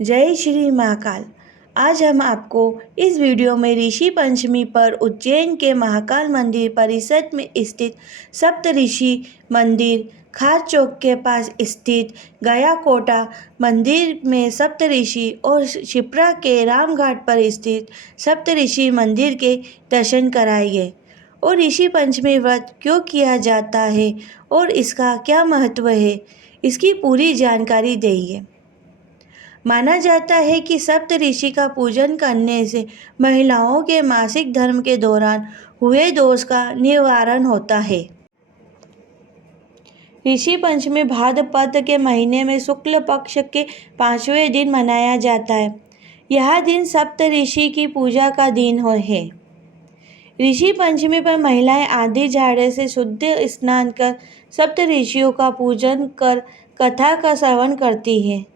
जय श्री महाकाल। आज हम आपको इस वीडियो में ऋषि पंचमी पर उज्जैन के महाकाल मंदिर परिसर में स्थित सप्तऋषि मंदिर, खास चौक के पास स्थित गया कोटा मंदिर में सप्तऋषि और शिप्रा के रामघाट पर स्थित सप्तऋषि मंदिर के दर्शन कराए गए। और ऋषि पंचमी व्रत क्यों किया जाता है और इसका क्या महत्व है, इसकी पूरी जानकारी देंगे। माना जाता है कि सप्तऋषि का पूजन करने से महिलाओं के मासिक धर्म के दौरान हुए दोष का निवारण होता है। ऋषि पंचमी भाद्रपद के महीने में शुक्ल पक्ष के 5वें दिन मनाया जाता है। यह दिन सप्तऋषि की पूजा का दिन है। ऋषि पंचमी पर महिलाएं आधी झाड़े से शुद्ध स्नान कर सप्तऋषियों का पूजन कर कथा का श्रवण करती है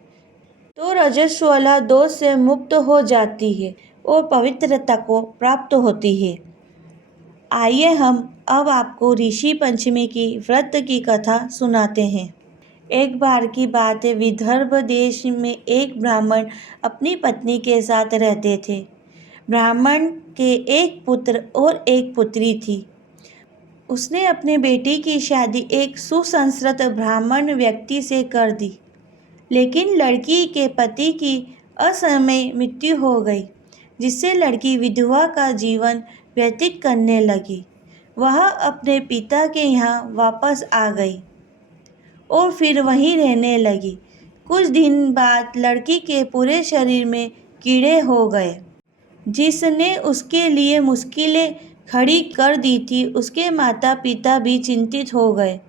तो रजस्वला दोष से मुक्त हो जाती है और पवित्रता को प्राप्त होती है। आइए हम अब आपको ऋषि पंचमी की व्रत की कथा सुनाते हैं। एक बार की बात है, विदर्भ देश में एक ब्राह्मण अपनी पत्नी के साथ रहते थे। ब्राह्मण के एक पुत्र और एक पुत्री थी। उसने अपनी बेटी की शादी एक सुसंस्कृत ब्राह्मण व्यक्ति से कर दी, लेकिन लड़की के पति की असमय मृत्यु हो गई, जिससे लड़की विधवा का जीवन व्यतीत करने लगी। वह अपने पिता के यहाँ वापस आ गई और फिर वहीं रहने लगी। कुछ दिन बाद लड़की के पूरे शरीर में कीड़े हो गए, जिसने उसके लिए मुश्किलें खड़ी कर दी थी। उसके माता पिता भी चिंतित हो गए।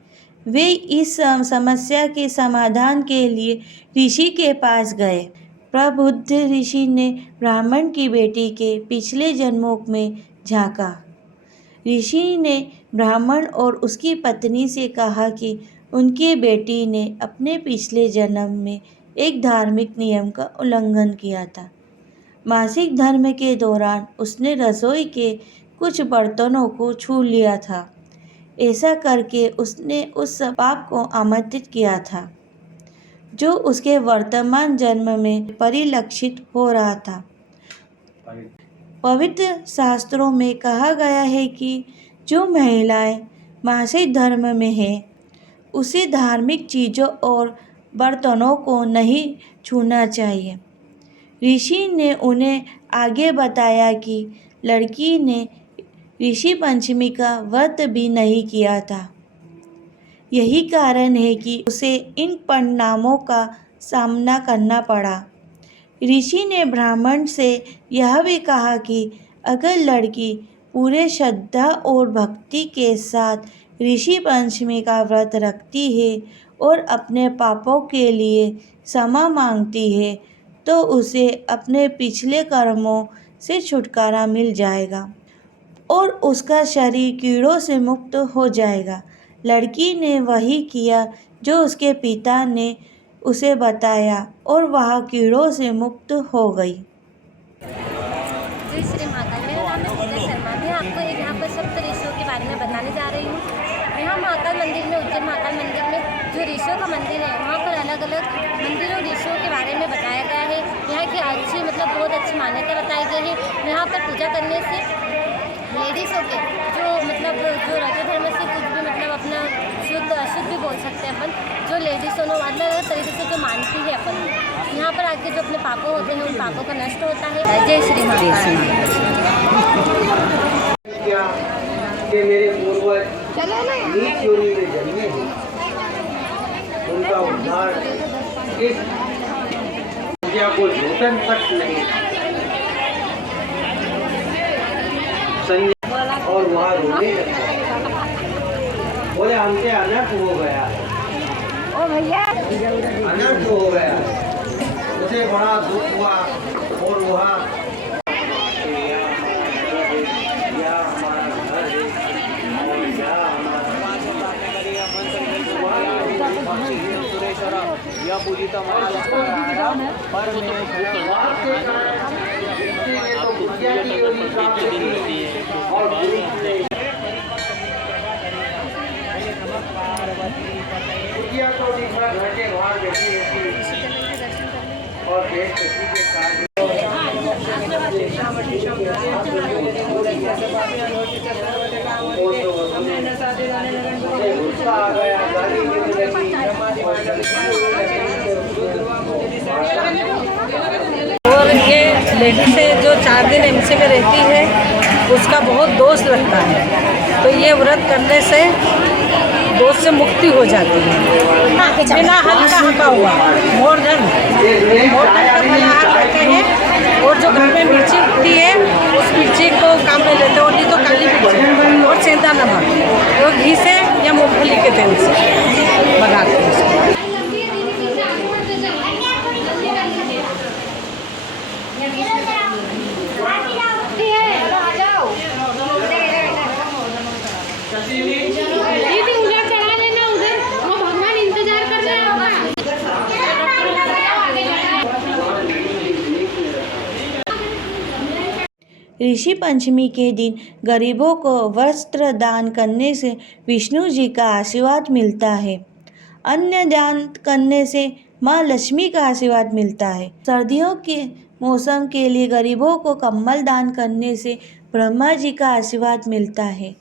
वे इस समस्या के समाधान के लिए ऋषि के पास गए। प्रबुद्ध ऋषि ने ब्राह्मण की बेटी के पिछले जन्मों में झांका। ऋषि ने ब्राह्मण और उसकी पत्नी से कहा कि उनकी बेटी ने अपने पिछले जन्म में एक धार्मिक नियम का उल्लंघन किया था। मासिक धर्म के दौरान उसने रसोई के कुछ बर्तनों को छू लिया था। ऐसा करके उसने उस पाप को आमंत्रित किया था जो उसके वर्तमान जन्म में परिलक्षित हो रहा था। पवित्र शास्त्रों में कहा गया है कि जो महिलाएं मासिक धर्म में हैं, उसे धार्मिक चीज़ों और बर्तनों को नहीं छूना चाहिए। ऋषि ने उन्हें आगे बताया कि लड़की ने ऋषि पंचमी का व्रत भी नहीं किया था। यही कारण है कि उसे इन परिणामों का सामना करना पड़ा। ऋषि ने ब्राह्मण से यह भी कहा कि अगर लड़की पूरे श्रद्धा और भक्ति के साथ ऋषि पंचमी का व्रत रखती है और अपने पापों के लिए क्षमा मांगती है, तो उसे अपने पिछले कर्मों से छुटकारा मिल जाएगा और उसका शरीर कीड़ों से मुक्त हो जाएगा। लड़की ने वही किया जो उसके पिता ने उसे बताया और वह कीड़ों से मुक्त हो गई। जय श्री महाकाल। मेरा नाम है पूजा शर्मा। मैं आपको एक यहाँ पर सप्तऋषियों के बारे में बताने जा रही हूँ। यहाँ महाकाल मंदिर में, उज्जैन महाकाल मंदिर में जो ऋषियों का मंदिर है, वहाँ पर अलग अलग मंदिरों ऋषियों के बारे में बताया गया है। यहाँ की अच्छी बहुत अच्छी मान्यता बताई गई है। यहाँ पर पूजा करने से लेडीज़ों के जो रजो धर्म से कुछ भी अपना शुद्ध अशुद्ध भी बोल सकते हैं अपन, जो लेडीज़ों ने अलग अलग तरीके से जो मानती है अपन, यहाँ पर आके जो अपने पापों होते हैं उन पापों का नष्ट होता है। जय श्री महाकाल। कि मेरे पूर्वज नीच योनि में जन्मे हैं, उनका उद्धार इस पूजा को झूठन तक नहीं संजय और वहाँ रोने लगता है। बोले हमसे अनर्थ हो गया है, ओ भैया अनर्थ हो गया, उसे बड़ा दुख हुआ और वहाँ पूजिता तो घर के बाहर बैठी रहती और पेट कसी के साथ गुस्सा आ गया, गाली देने लगी। और ये लेडी से जो 4 दिन एमसी में रहती है उसका बहुत दोष लगता है, तो ये व्रत करने से दोष से मुक्ति हो जाती है। बिना हल का हका हुआ मोरधन का फलाहार करते हैं, और जो घर में मिर्ची उगती है उस मिर्ची को काम में लेते हैं, और नहीं तो काली मिर्ची और सेंधा नमक वो घी से या मूंगफली के तेल से बनाते हैं उसको। दीदी उधर चढ़ा देना, उधर वो भगवान इंतजार कर रहे होगा। ऋषि पंचमी के दिन गरीबों को वस्त्र दान करने से विष्णु जी का आशीर्वाद मिलता है। अन्न दान करने से माँ लक्ष्मी का आशीर्वाद मिलता है। सर्दियों के मौसम के लिए गरीबों को कंबल दान करने से ब्रह्मा जी का आशीर्वाद मिलता है।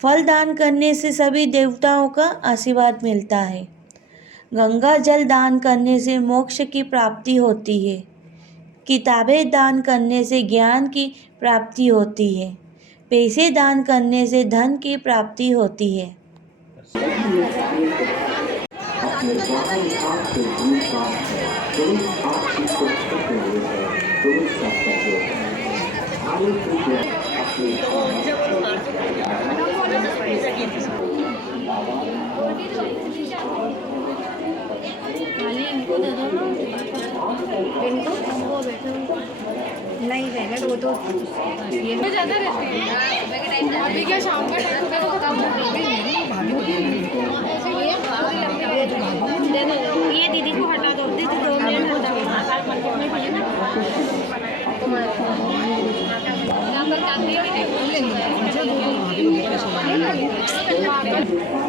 फल दान करने से सभी देवताओं का आशीर्वाद मिलता है। गंगा जल दान करने से मोक्ष की प्राप्ति होती है। किताबें दान करने से ज्ञान की प्राप्ति होती है। पैसे दान करने से धन की प्राप्ति होती है। नहीं रहने वो तो ये ज़्यादा रहते हैं। अभी क्या शाम का टाइम होगा तो खत्म हो गई। ये दीदी को हटा दो, दीदी 2 मिनट हटा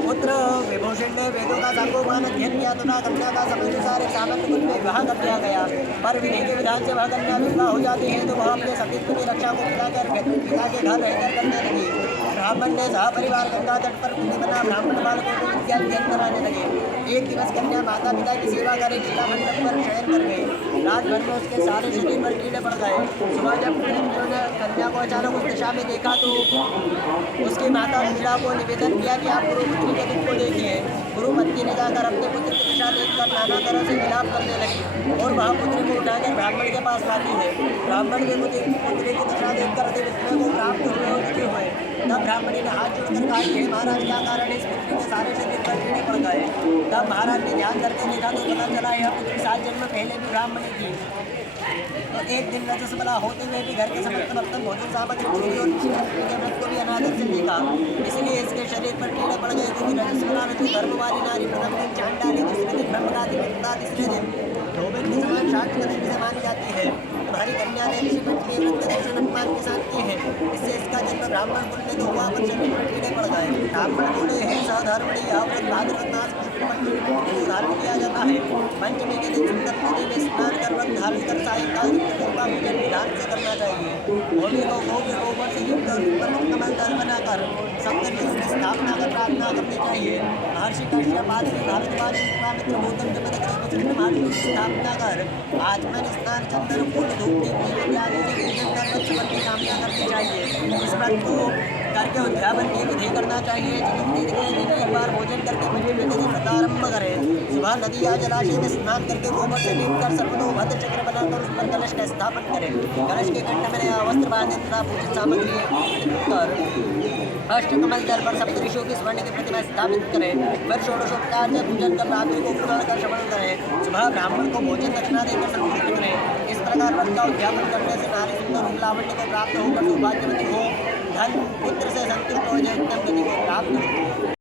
पुत्र विभूषण ने वेदों का सर्वमान अध्ययन किया तथा कन्या का समयानुसार एक सामंत कुल में विवाह कर दिया गया। पर विधि के विधान से वह कन्या विधवा हो जाती है तो वह अपने सतीत्व की रक्षा को पिता के घर रहकर करने लगी। ब्राह्मण ने सह परिवार गंगा तट पर पुण्य बना ब्राह्मण बालकों को विद्या अध्ययन कराने लगे। एक दिवस कन्या माता पिता की सेवा कर एक चिता मंडप पर शयन कर गई। रात भर में उसके सारे शरीर पर कीड़े पड़ गए। सुबह जब पुण्य ने कन्या को अचानक उस दिशा में देखा तो उसकी माता मीरा को निवेदन किया कि आप गुरु पुत्री के दुख को देखिए। गुरु पत्नी ने जाकर अपने पुत्र की दिशा देखकर नाना तरह से विलाप करने लगी और वह पुत्र को उठाकर ब्राह्मण के पास लाती है। ब्राह्मण के पुत्री की दिशा देखकर अति विस्मय को प्राप्त हुए और दुखी हुए। तब ब्राह्मणी ने हाथ जोड़कर कहा, हे महाराज, क्या कारण इस पुत्री के सारे शरीर पर कीड़े पड़ गए। तब महाराज ने ध्यान करके देखा तो पता चला यह पुत्री 7 जन्म पहले भी ब्राह्मणी थी। तो एक दिन रजस्वला होते हुए भी घर के समस्त बर्तन भोजन सामग्री चोरी और के व्रत को भी अनादर से देखा, इसलिए इसके शरीर पर कीड़े पड़ गए। क्योंकि रजस्वला में जो धर्म वाली नारी प्रथम दिन चांडाली, दूसरे दिन ब्रह्मराधि तथा तीसरे दिन धोबन के समान शांत दृष्टि से मानी जाती है। तुम्हारी कन्या ने ऋषि पंचमी व्रत के दर्शन अपमान के साथ किए हैं, इससे इसका जन्म ब्राह्मण कुल में तो हुआ पर शरीर पर कीड़े पड़ गए। ब्राह्मण बोले, हे सहधर्मणी, यह व्रत भाद्रपद मास कृष्ण पंचमी को धारण किया जाता है। पंचमी के दिन सुंदर नदी में स्नान कर व्रत धारण कर सायंकाल का पूजन विधान से करना चाहिए। होली को गौ के गोबर से युक्त कमल दल बनाकर सप्तऋषि में स्थापना कर प्रार्थना करनी चाहिए। महर्षि कश्यप आदि भारद्वाज विश्वामित्र गौतम के पद महर्षि की स्थापना कर आचमन स्नान चंदन फूल धूप दीप इत्यादि से पूजन कर वृक्ष फल की कामना करनी चाहिए। इस व्रत को करके उद्यापन की विधि करना चाहिए। चतुर्थी के दिन एक बार भोजन करके पंचमी के दिन व्रत आरंभ करें। सुबह नदी या जलाशय में स्नान करके गोबर से लीप कर सर्वतो भद्र चक्र बनाकर उस पर कलश का स्थापन करें। कलश के कंठ में नया वस्त्र बांधे तथा पूजित सामग्री कर अष्टकमल दल पर सप्तऋषियों की स्वर्ण की प्रतिमा स्थापित करें। फिर षोडशोपचार से पूजन कर रात्रि को पुराण का श्रवण करें। सुबह ब्राह्मण को भोजन दक्षिणा देकर संतुष्ट करें। इस प्रकार व्रत का उद्यापन करने से नारी सुंदर रूप लावण्य को प्राप्त होकर सौभाग्यवती हो, धन पुत्र से संतुष्ट हो जाए, उत्तम गति को प्राप्त हो।